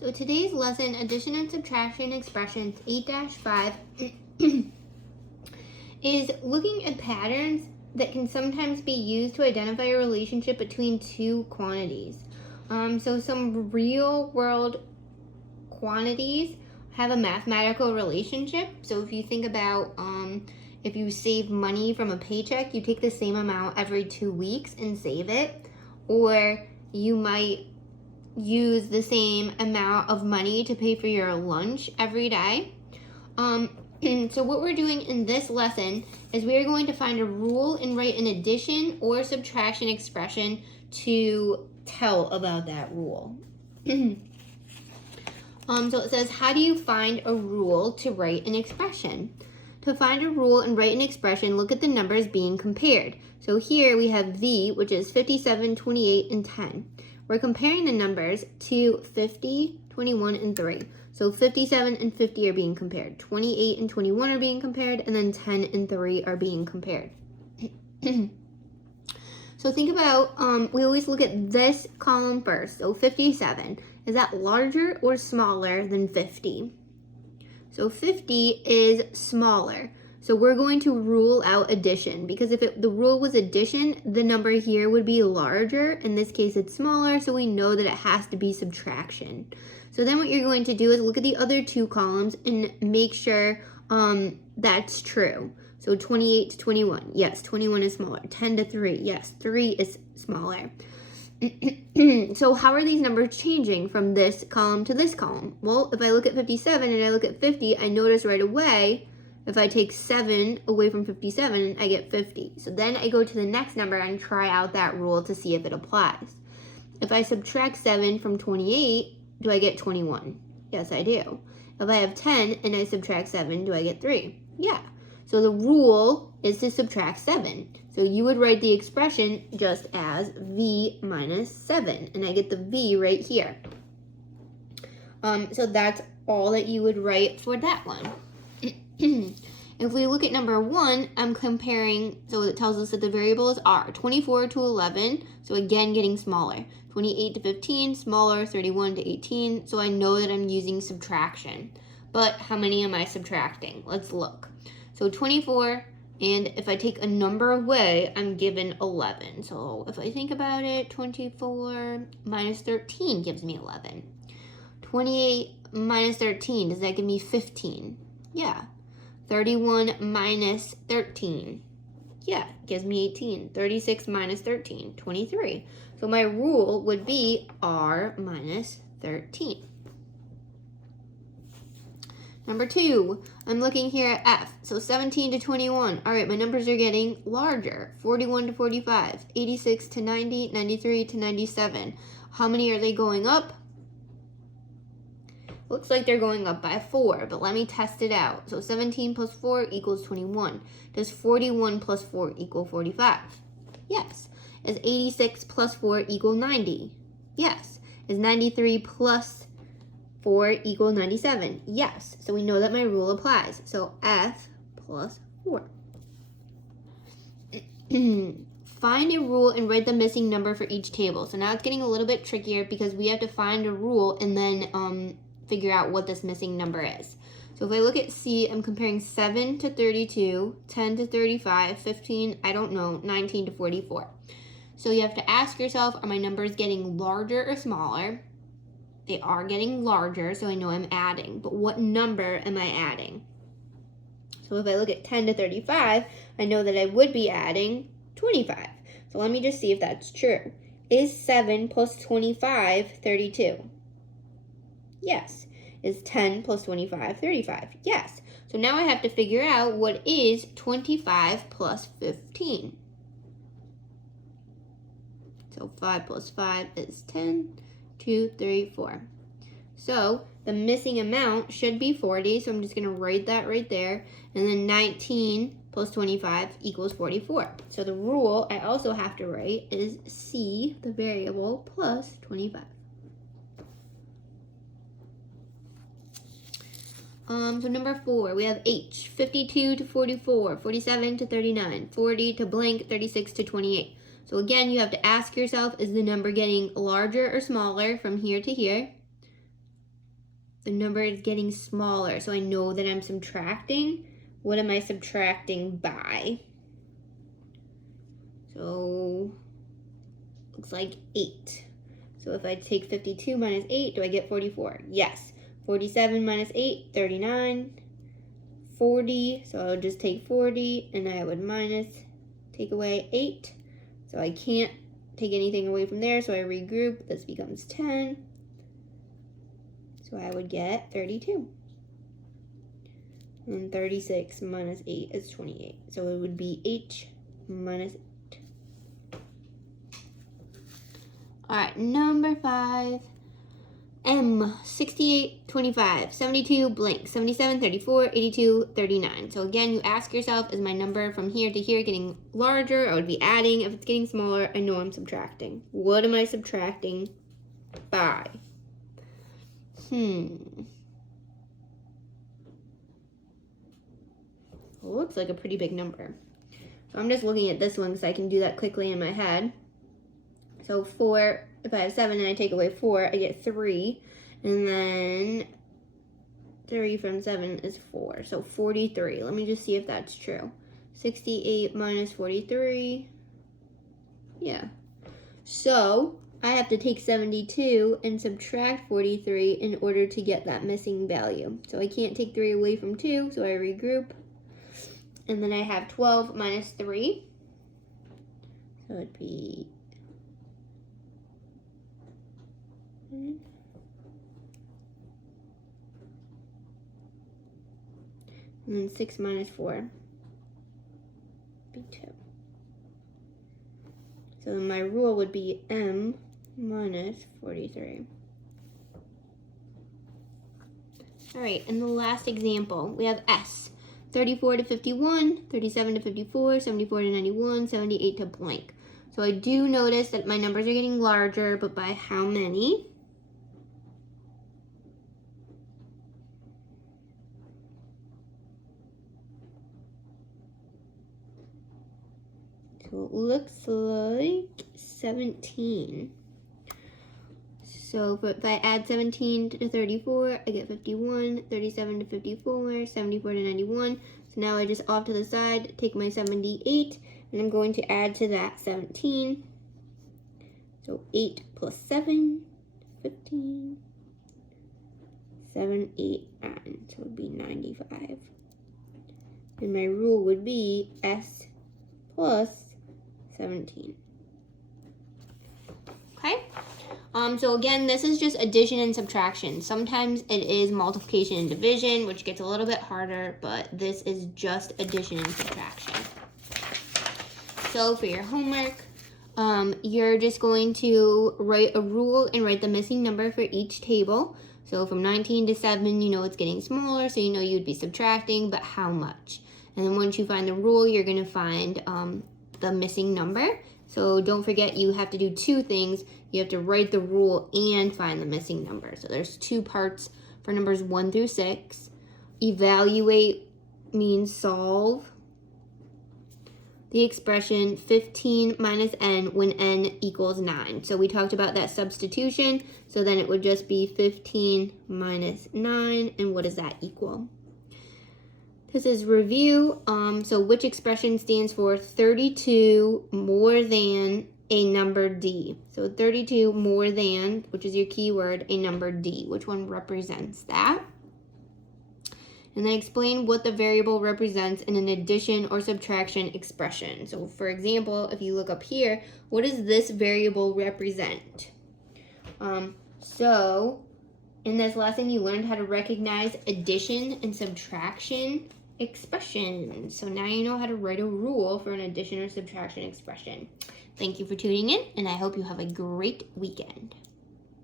So today's lesson, addition and subtraction expressions 8-5, is looking at patterns that can sometimes be used to identify a relationship between two quantities. So some real world quantities have a mathematical relationship. So if you think about if you save money from a paycheck, you take the same amount every 2 weeks and save it. Or you might use the same amount of money to pay for your lunch every day. So what we're doing in this lesson is we're going to find a rule and write an addition or subtraction expression to tell about that rule. So it says, how do you find a rule to write an expression? To find a rule and write an expression, look at the numbers being compared. So here we have V, which is 57, 28, and 10. We're comparing the numbers to 50, 21, and 3. So 57 and 50 are being compared. 28 and 21 are being compared. And then 10 and 3 are being compared. So think about, we always look at this column first. So 57, is that larger or smaller than 50? So 50 is smaller. So we're going to rule out addition, because if the rule was addition, the number here would be larger. In this case, it's smaller, so we know that it has to be subtraction. So then what you're going to do is look at the other two columns and make sure that's true. So 28 to 21, yes, 21 is smaller. 10 to 3, yes, 3 is smaller. So how are these numbers changing from this column to this column? Well, if I look at 57 and I look at 50, I notice right away, if I take 7 away from 57, I get 50. So then I go to the next number and try out that rule to see if it applies. If I subtract 7 from 28, do I get 21? Yes, I do. If I have 10 and I subtract 7, do I get 3? Yeah. So the rule is to subtract 7. So you would write the expression just as V minus 7. And I get the V right here. So that's all that you would write for that one. If we look at number 1, I'm comparing, so it tells us that the variables are 24 to 11, so again getting smaller. 28 to 15, smaller. 31 to 18, so I know that I'm using subtraction. But how many am I subtracting? Let's look. So 24, and if I take a number away, I'm given 11. So if I think about it, 24 minus 13 gives me 11. 28 minus 13, does that give me 15? Yeah. 31 minus 13. Yeah, gives me 18. 36 minus 13, 23. So my rule would be R minus 13. Number 2, I'm looking here at F. So 17 to 21. All right, my numbers are getting larger. 41 to 45, 86 to 90, 93 to 97. How many are they going up? Looks like they're going up by 4, but let me test it out. So 17 plus 4 equals 21. Does 41 plus 4 equal 45? Yes. Is 86 plus 4 equal 90? Yes. Is 93 plus 4 equal 97? Yes. So we know that my rule applies. So F plus 4. Find a rule and write the missing number for each table. So now it's getting a little bit trickier because we have to find a rule and then figure out what this missing number is. So if I look at C, I'm comparing 7 to 32, 10 to 35, 15, I don't know, 19 to 44. So you have to ask yourself, are my numbers getting larger or smaller? They are getting larger, so I know I'm adding. But what number am I adding? So if I look at 10 to 35, I know that I would be adding 25. So let me just see if that's true. Is 7 plus 25 32? Yes. Is 10 plus 25 35? Yes. So now I have to figure out what is 25 plus 15. So 5 plus 5 is 10, 2, 3, 4. So the missing amount should be 40, so I'm just going to write that right there. And then 19 plus 25 equals 44. So the rule I also have to write is C, the variable, plus 25. So number 4, we have H, 52 to 44, 47 to 39, 40 to blank, 36 to 28. So again, you have to ask yourself, is the number getting larger or smaller from here to here? the number is getting smaller. So I know that I'm subtracting. What am I subtracting by? So looks like 8. So if I take 52 minus 8, do I get 44? Yes. 47 minus 8, 39. 40, so I would just take 40, and I would take away 8. So I can't take anything away from there, so I regroup. This becomes 10. So I would get 32. And 36 minus 8 is 28. So it would be H minus 8. All right, number 5. M, 68, 25, 72, blank, 77, 34, 82, 39. So again, you ask yourself, is my number from here to here getting larger? I would be adding. If it's getting smaller, I know I'm subtracting. What am I subtracting by? Looks like a pretty big number. So I'm just looking at this one because I can do that quickly in my head. So 4, if I have 7 and I take away 4, I get 3. And then 3 from 7 is 4. So 43. Let me just see if that's true. 68 minus 43. Yeah. So I have to take 72 and subtract 43 in order to get that missing value. So I can't take 3 away from 2, so I regroup. And then I have 12 minus 3. So it'd be... And then 6 minus 4 would be 2. So my rule would be M minus 43. All right, and the last example, we have S. 34 to 51, 37 to 54, 74 to 91, 78 to blank. So I do notice that my numbers are getting larger, but by how many? So it looks like 17. So if I add 17 to 34, I get 51, 37 to 54, 74 to 91. So now I just off to the side, take my 78, and I'm going to add to that 17. So 8 plus 7, 15, 7, 8, 9. So it would be 95. And my rule would be S plus 17. Okay? So again, this is just addition and subtraction. Sometimes it is multiplication and division, which gets a little bit harder, but this is just addition and subtraction. So for your homework, you're just going to write a rule and write the missing number for each table. So from 19 to 7, you know it's getting smaller, so you know you'd be subtracting, but how much? And then once you find the rule, you're going to find the missing number. So don't forget, you have to do 2 things. You have to write the rule and find the missing number. So there's 2 parts for numbers 1 through 6. Evaluate means solve the expression 15 minus n when n equals 9. So we talked about that substitution. So then it would just be 15 minus 9. And what does that equal? This is review. So which expression stands for 32 more than a number D? So 32 more than, which is your keyword, a number D. Which one represents that? And then explain what the variable represents in an addition or subtraction expression. So for example, if you look up here, what does this variable represent? So in this lesson, you learned how to recognize addition and subtraction expressions. So now you know how to write a rule for an addition or subtraction expression. Thank you for tuning in, and I hope you have a great weekend.